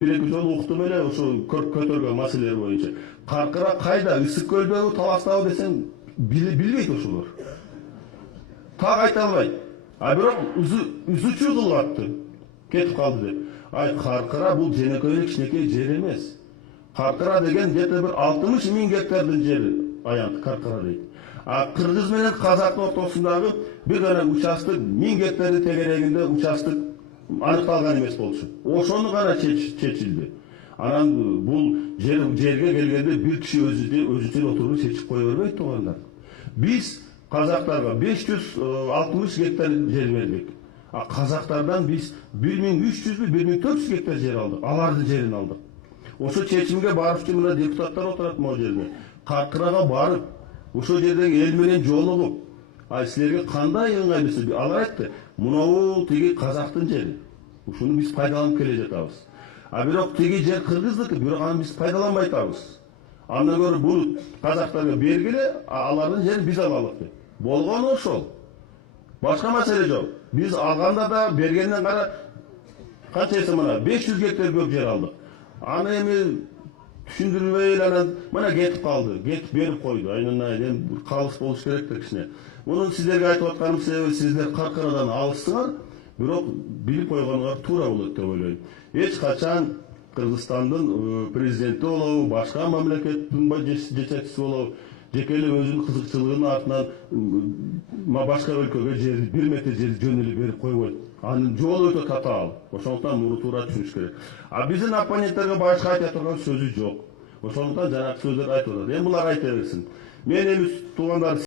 бир-эки жолу уктум эле ошо көтөргөн маселелер боюнча. Каркыра кайда, Ысык көлдөгү, Таластабы десең билбейт ошолор. Так айта албайт. А бирок үзүчү кылып кетип калды деп. Ай, Каркыра бул женекей кичинекей жер эмес. Каркыра деген где-то бир 60 миң гектардын жери аянт Каркыра дейт. А кыргыз менен казактын ортосундагы бир гана участок 1000 гектарды тегерегинде участок аныкталган эмес болчу. Ошону гана чечилди. Анан бул жерге келгенде бир киши өзүчө отуруп чечип кое бербейт туугандар. Биз казактарга 560 гектар жер бердик. А казактардан биз 1300 1400 гектар жер алдык. Алардын жерин алдык. Ошо чечимге барып мына депутаттар отурат могу жерде. Каркырага барып, ошо жердеги эл менен жолугуп, ай силерге кандай ыңгайлысы? Алар айтты, мынау тиги казактын жери. Ушуну биз пайдаланып келе жатабыз. А бирок тиги жер кыргыздыкы, бирок аны биз пайдаланбай атабыз. Андан көрө бул казактарга бергиле, алардын жерин биз алалык деп. Болгону ошол. Башка маселе жок. Биз алганда да бергенден кара канча эсе мына 500 гектар көп жер алдык. Аны эми түшүндүрбөй эле анан мына кетип калды, кетип берип койду. Айнан калыс болуш керек да кичине. Муну сиздерге айтып атканым себеби сиздер Каркырадан алыстыңар, бирок билип койгонуңар туура болот деп ойлойм. Эч качан Кыргызстандын президенти болобу, башка мамлекеттин жетекчиси болобу, жеке эле өзүнүн кызыкчылыгынын артынан башка өлкөгө жерди 1 метр жерди жөн эле берип койбойт. Анын жолу өтө татаал. Ошондуктан муну туура түшүнүш керек. А биздин оппоненттерге башка айта турган сөзү жок. Ошондуктан жанагы сөздөрдү айтып атат. Эми булар айта берсин. Мен эми туугандар